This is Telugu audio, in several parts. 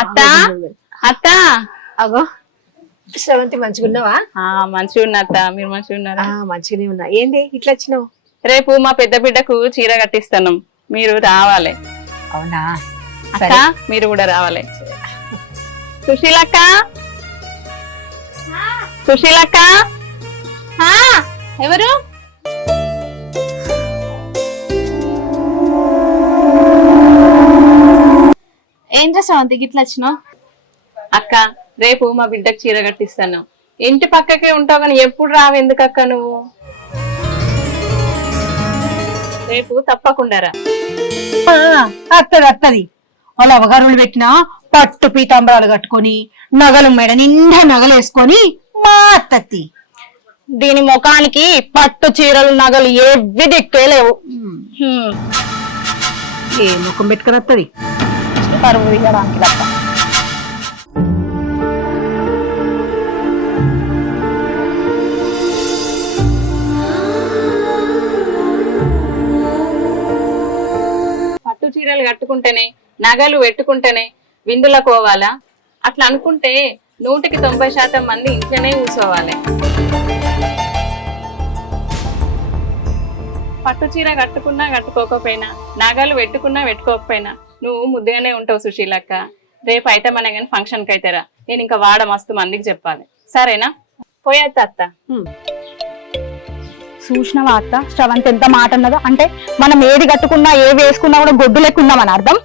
అత్త అత్త అగో శ్రవంతి మంచిగున్నావా? మంచిగా ఉన్నా అత్త, మీరు మంచిగా ఉన్నారా? మంచిగానే ఉన్నా. ఏంది ఇట్లా వచ్చినావు? రేపు మా పెద్ద బిడ్డకు చీర కట్టిస్తాను, మీరు రావాలి. అవునా? అక్క మీరు కూడా రావాలి. సుశీలక్క, సుశీలక్క. ఎవరు? ఏంట్రా శ్రవంతికి ఇట్లా వచ్చినావు? అక్క రేపు మా బిడ్డకు చీర కట్టిస్తాను, ఇంటి పక్కకే ఉంటావు కానీ ఎప్పుడు రావు ఎందుకక్క నువ్వు? రేపు తప్పకుండా రా. అత్తది వాళ్ళ అవగారులు పెట్టిన పట్టు పీతాంబరాలు కట్టుకొని నగలు మేడ నిండా నగలు వేసుకొని మా అత్తత్తి. దీని ముఖానికి పట్టు చీరలు నగలు ఏవి దిక్కేలేవు. ఏ ముఖం పెట్టుకుని వస్తుంది పరువు దిగడానికి తప్ప. పట్టు చీరలు కట్టుకుంటేనే నగలు పెట్టుకుంటేనే విందులకు పోవాలా? అట్లా అనుకుంటే 100% మంది ఇంట్లోనే కూర్చోవాలి. పట్టు చీర కట్టుకున్నా కట్టుకోకపోయినా, నగలు పెట్టుకున్నా పెట్టుకోకపోయినా నువ్వు ముద్దుగానే ఉంటావు సుశీలక్క. రేపు అయితే మన కానీ ఫంక్షన్కి అయితేరా, నేను ఇంకా వాడ మస్తు మందికి చెప్పాలి, సరేనా? పోయేత్త అత్త. చూసినవా అత్త శ్రవంతి ఎంత మాట అన్నదో? అంటే మనం ఏది కట్టుకున్నా ఏవి వేసుకున్నా కూడా గొడ్డు లెక్కుందామని అర్థం.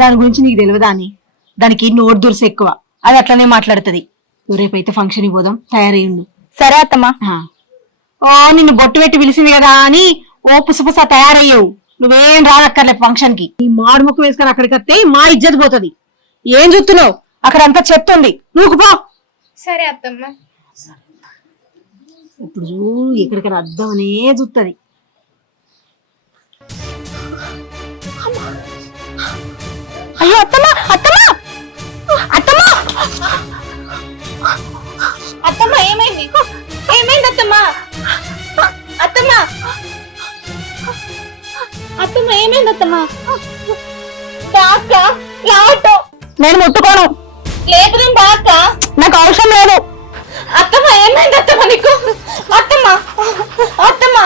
దాని గురించి నీకు తెలియదా అని? దానికి నోటు దురుసు ఎక్కువ, అది అట్లనే మాట్లాడుతుంది. రేపైతే ఫంక్షన్ పోదాం, తయారయ్యిండు. సరే అత్తమ్మా. నిన్ను బొట్టు పెట్టి పిలిచింది కదా అని ఓ పుసపుస తయారయ్యావు. నువ్వేం రాదక్కర్లే ఫంక్షన్ కి. ఈ మాడు ముక్కు వేసుకొని అక్కడికి వస్తే మా ఇజ్జత్ పోతుంది. ఏం చూస్తున్నావు? అక్కడంతా చెప్తుంది, నువ్వు పో. సరే అత్తమ్మ. ఇప్పుడు చూడు ఎక్కడికైనా అద్దామనే చూస్తుంది. అయ్యో అత్తమ్మ, అత్తమ్మ, అత్తమ్మ, అత్తమ్మ ఏమైంది? ఏమైంది అత్తమ్మ? అత్తమ్మ, అత్తమ్మ ఏమైంది అత్తమ్మ? నేను ముట్టుకోను. లేదు నేను బాక్క, నాకు అవసరం లేదు. అత్తమ్మ ఏమైంది అత్తమ్మ నీకు? అత్తమ్మ, అత్తమ్మ,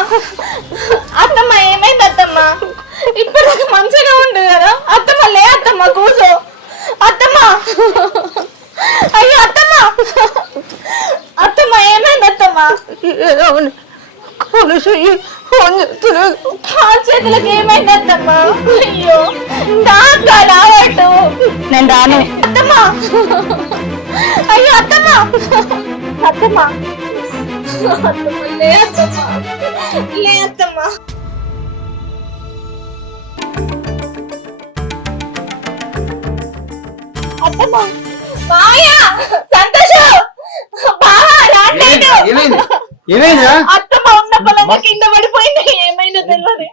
అత్తమ్మ ఏమైంది అత్తమ్మ? ఇప్పుడు నాకు మంచిగా ఉండు కదా అత్తమ్మ. లే అత్తమ్మ కూర్చో. అత్తమ్మ, అయ్యో అత్తమ్మ, అత్తమ్మ ఏమైంది అత్తమ్మ? చేతులకు ఏమైంది అత్తమ్మ? అయ్యో దాకా రావట్టు. నేను రాను అత్తమ్మ. అయ్యో అత్తమ్మ, అత్తమ్మ, అత్తమ్మ లే అత్తమ్మ, లే అత్తమ్మ. అత్తమ్మ, మాయా, సంతోషం, బావా రాట్లేదు. అత్తమ్మ ఉన్న పొలంలో కింద పడిపోయింది, ఏమైందో తెలియదు.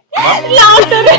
లాగుతుంది.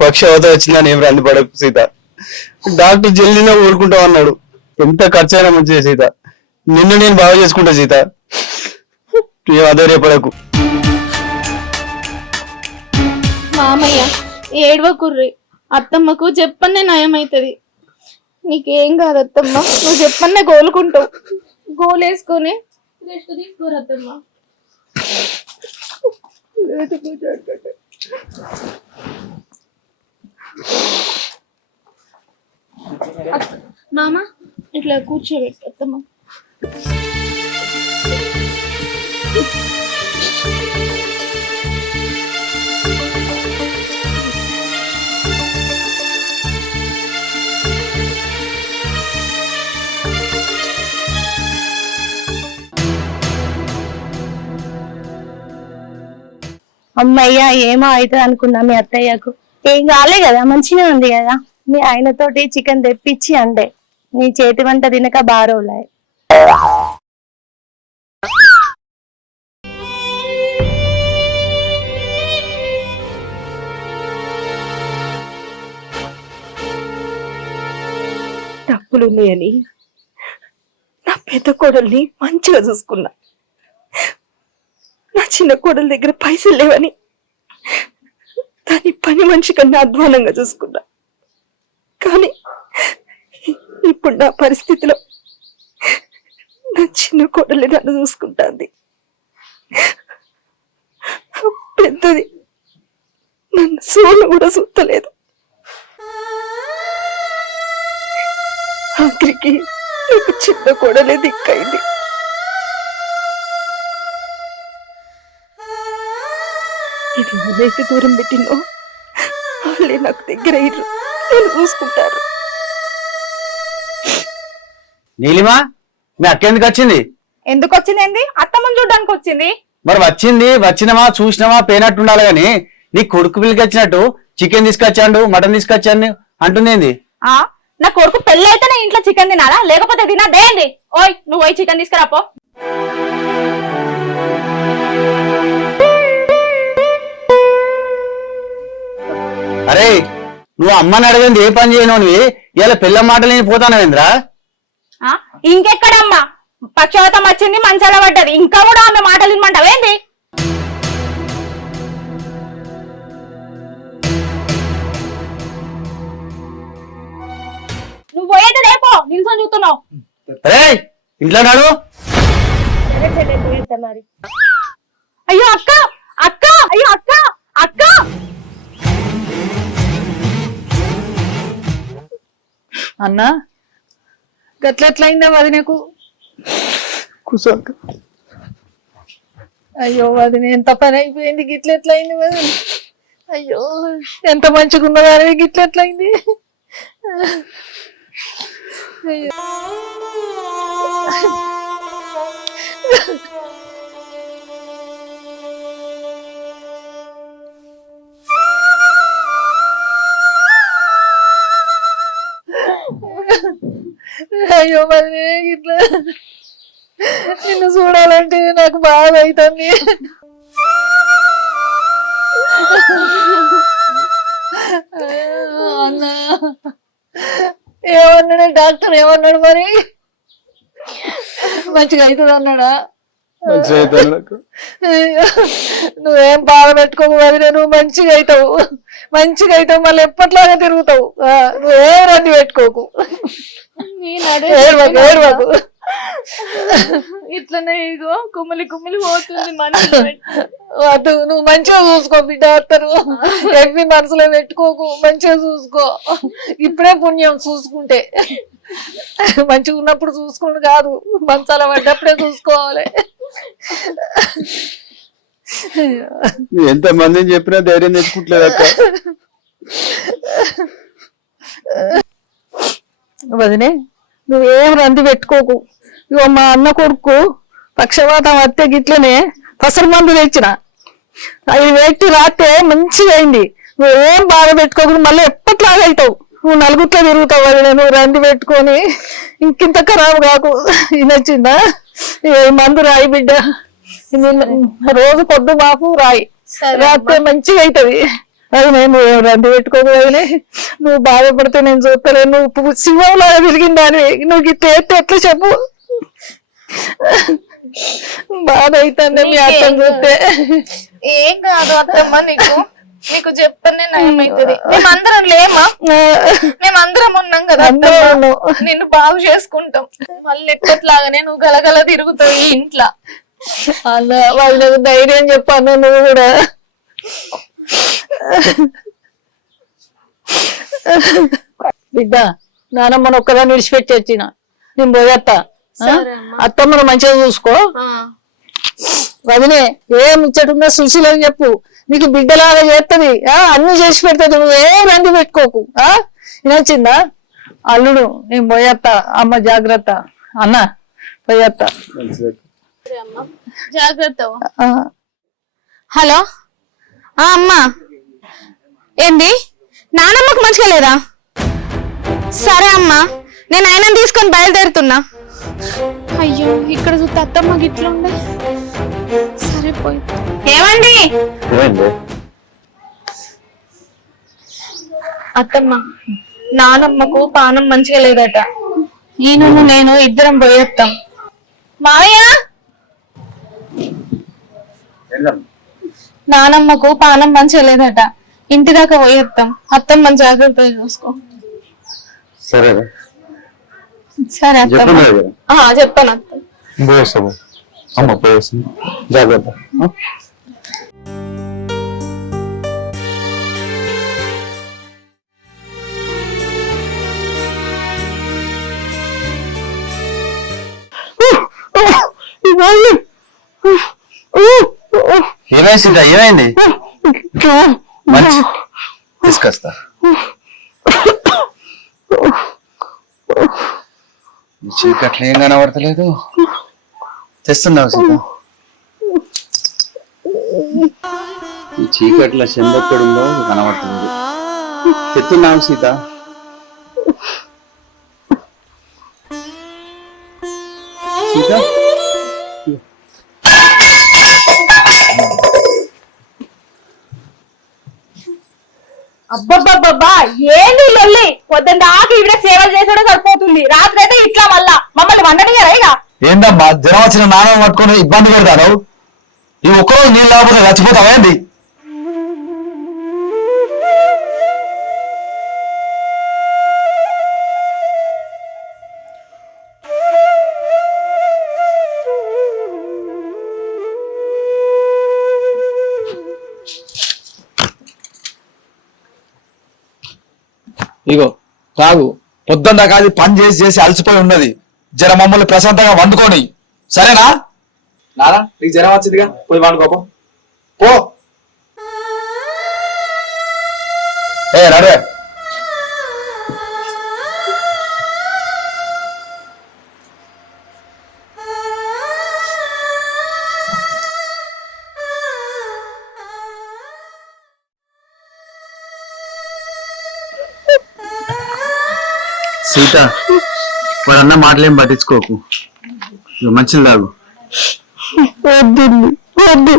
పక్షవాత వచ్చిందని ఏం రంది పడకు సీత. డాక్టర్ జల్దీనే ఊరుకుంటావు అన్నాడు. ఎంత ఖర్చు అయినా మంచిది సీత. నిన్ను నేను బాగా చేసుకుంటా సీత, ఏం ఆధారపడకు. మామయ్య ఏడవకుర్రి, అత్తమ్మకు చెప్పన్నే నయమైతుంది. నీకేం కాదు అత్తమ్మ, నువ్వు చెప్పన్నే గోలుకుంటావు. గోలేసుకొని రెస్ట్ తీసుకోరు అత్తమ్మ. మామ ఇట్లా కూర్చోబెట్టు అత్తమ్మ. అమ్మయ్య ఏమో అవుతుంది అనుకున్నా మీ అత్తయ్యకు. ఏం కాలే కదా, మంచిగా ఉంది కదా. మీ ఆయనతోటి చికెన్ తెప్పించి అంటే నీ చేతి వంట తినక బారోలాయ్. తప్పులు ఉన్నాయని నా పెద్ద కోడల్ని మంచిగా చూసుకున్నా. నా చిన్న కోడల దగ్గర పైసలు లేవని దాన్ని పని మనిషి కన్నా అధ్వానంగా చూసుకున్నా. కానీ ఇప్పుడు నా పరిస్థితిలో నా చిన్న కోడలే నన్ను చూసుకుంటాంది. పెద్దది నన్ను సూర్యుడు కూడా చూస్తలేదు. ఆఖరికి నాకు చిన్న కోడలే దిక్కైంది. ఇది ఎవరైతే దూరం పెట్టిందో వాళ్ళే నాకు దగ్గర అయ్యారు, నేను చూసుకుంటారు. నీలిమా, మీ అక్క ఎందుకు వచ్చింది? ఎందుకు వచ్చింది? అత్తమ్మని చూడడానికి వచ్చింది. మరి వచ్చినమా చూసినామా పేనట్టు ఉండాలి గాని నీ కొడుకు పిల్లకి వచ్చినట్టు చికెన్ తీసుకొచ్చాడు, మటన్ తీసుకొచ్చాను అంటుంది. నా కొడుకు పెళ్లి అయితేనే ఇంట్లో చికెన్ తినాలా, లేకపోతే తినదేంది? ఓయ్ నువ్వు పోయి చికెన్ తీసుకురాపో. అరే నువ్వు అమ్మని అడగండి ఏ పని చేయను ఇలా పిల్ల మాటలు నేను పోతానవేంద్రా? ఇంకెక్కడమ్మా పక్షవాతం వచ్చింది, మంచాల పడ్డది, ఇంకా కూడా ఆమె మాటలు వినమంటావేంది? నువ్వు పోయేది రేపో నిల్చొని చూస్తున్నావు. అరే ఇంట్లో నాడు. మరి అయ్యో అక్క అక్క, అయ్యో అక్క అక్క. అన్నా గట్లెట్లయిందా వదినకు? కూర్చోక. అయ్యో వదిన ఎంత పని అయిపోయింది, గిట్లెట్లయింది వదిన? అయ్యో ఎంత మంచిగా ఉన్నదాని గిట్లెట్లయింది? అయ్యో అయ్యో మరి ఇట్లా నిన్ను చూడాలంటే నాకు బాగా అవుతుంది. అన్నా ఏమన్నాడు డాక్టర్? ఏమన్నాడు మరి? మంచిగా అవుతుంది అన్నాడా? నువ్వేం బాధ పెట్టుకోకు వదిలే, నువ్వు మంచిగా అవుతావు, మంచిగా అవుతావు, మళ్ళీ ఎప్పట్లాగా తిరుగుతావు. నువ్వేం రంది పెట్టుకోకు, ఏడవకు. ఇట్లనే ఇగో కుమిలి కుమిలి పోతుంది వద్దు, నువ్వు మంచిగా చూసుకో బిడ్డ. అత్తరు ఎన్ని మనసులో పెట్టుకోకు, మంచిగా చూసుకో. ఇప్పుడే పుణ్యం చూసుకుంటే. మంచిగా ఉన్నప్పుడు చూసుకుని కాదు, మంచాల పడ్డప్పుడే చూసుకోవాలి. ఎంత మందిని చెప్పినా ధైర్యం తెచ్చుకుంటలేదు అక్క. వదినే నువ్వేం రంది పెట్టుకోకు. ఇగో మా అన్న కొడుకు పక్షవాతం వస్తే గిట్లనే పసరు మందు తెచ్చిన, అవి పెట్టి రాస్తే మంచిగా అయింది. నువ్వేం బాధ పెట్టుకోకు, మళ్ళీ ఎప్పట్లాగా అవుతావు, నువ్వు నలుగుట్లో తిరుగుతావు. వదిలే నువ్వు రంది పెట్టుకొని ఇంకింత ఖరాబు కాకు. నచ్చిందా? మందు రాయి బిడ్డ, రోజు పొద్దు మాపు రాయి, రాస్తే మంచిగా అవుతుంది. అది నేను రంది పెట్టుకోకు వదిలే. నువ్వు బాధపడితే నేను చూస్తలేను, నువ్వు శివంలాగా తిరిగిందాని. నువ్వు ఇట్లా ఎత్తే ఎట్లా చెప్పు? బాధ అవుతుంది మీ అర్థం చూస్తే. ఏం కాదు అత్తమ్మ, నీకు చెప్తానే నయం అవుతుంది. మేమందరం లేమా, మేమందరం ఉన్నాం కదా, నిన్ను బాగు చేసుకుంటాం. మళ్ళీ ఎప్పట్లాగానే నువ్వు గలగల తిరుగుతావు ఈ ఇంట్లో. అలా వాళ్ళకు ధైర్యం చెప్పాను. నువ్వు కూడా బిడ్డ నానమ్మను ఒక్కదాన్ని విడిచిపెట్టి వచ్చిన, నేను పోయేత్తా. అత్తమ్మను మంచిగా చూసుకో. వదినే ఏం ఇచ్చటుందో సుశీలని చెప్పు, నీకు బిడ్డలాగా చేస్తుంది, అన్ని చేసి పెడుతుంది. నువ్వు ఏం రంది పెట్టుకోకు. నచ్చిందా? అల్లుడు నేను పోయేత్తా, అమ్మ జాగ్రత్త. అన్న పోయేత్తా. జాగ్రత్త. హలో అమ్మా ఏంది నానమ్మకు మంచిగా లేదా? సరే అమ్మా, నేను ఆయనను తీసుకొని బయలుదేరుతున్నా. అయ్యో ఇక్కడ చూస్తే అత్తమ్మకి ఇట్లా ఉండే. సరే పోయి. ఏమండి అత్తమ్మ, నానమ్మకు పానం మంచిగా లేదట. నేను ఇద్దరం పోయేస్తాం. మావయ్య, నానమ్మకు పానం మంచిగా లేదట, ఇంటి దాకా పోయేస్తాం. అత్తమ్మ జాగ్రత్తగా చూసుకో. సరే సరే అత్తమ్మ. చెప్పాను అత్తమ్మ. అమ్మ పోయేస్తుంది, జాగ్రత్త. ఏమైంది సీత, ఏమైంది? మంచి తీసుకొస్తా. చీకట్లు ఏం కనబడతలేదు. తెస్తున్నావు సీత. ఈ చీకట్ల చెందెక్కడుందో కనబడతలేదు. తెస్తున్నావు సీత. సీత అబ్బబ్బబ్బబ్బా ఏంది లొల్లి? పొద్దున్న దాకా ఇవిడ సేవలు చేసాడో సరిపోతుంది, రాత్రి అయితే ఇట్లా మళ్ళా మమ్మల్ని వండనియరా ఇక? ఏందమ్మా జ్వరం వచ్చిన నాన్న పట్టుకొని ఇబ్బంది పెడతాను. ఈ ఒక్కరోజు నీళ్ళు లేకపోతే చచ్చిపోతావా ఏంది? ఇగో తాగు. పొద్దున్న దాకా అది పని చేసి చేసి అలసిపోయి ఉన్నది. జర మమ్మల్ని ప్రశాంతంగా వండుకొని, సరేనా? నానా నీకు జ్వరం వచ్చిందిగా, పోయి వండుకోపో పో. రాడే సీత, వాడన్న మాటలేం పట్టించుకోకు. మంచిది తాగు. వద్దు వద్దు.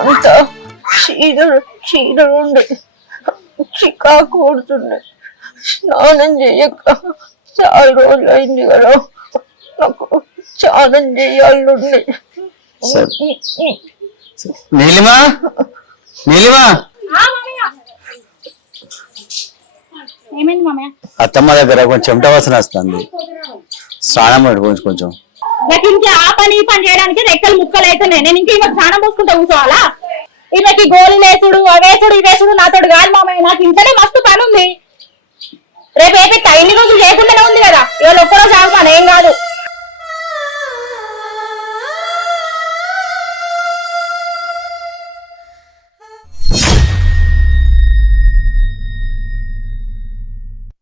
అంతా చీదరుండే చికాకు కొడుతుండే. స్నానం చేయక చాలా రోజులు అయింది కదా, నాకు స్నానం చేయాలండి. నీలిమా, నీలిమా, ఏమైంది మామయ్య? అత్తమ్మ దగ్గర కొంచెం చెమట వాసన వస్తుంది. స్నానం పెట్టుకోవచ్చు కొంచెం. నాకు ఇంకా ఆ పని ఈ పని చేయడానికి రెక్కలు ముక్కలు అవుతున్నాయి. నేను ఇంకా ఈమెకు స్నానం పోసుకుంటా కూర్చోవాలా? ఈమెకి గోళీ వేసుడు అవేసుడు ఇవేసుడు నాతోడు కాదు మామయ్య. నాకు ఇంతనే మస్తు పని ఉంది. రేపు ఏపీ ఇన్ని రోజులు చేయకుండానే ఉంది కదా, ఇవాళ ఒక్కరోజు ఆగుతాను, ఏం కాదు.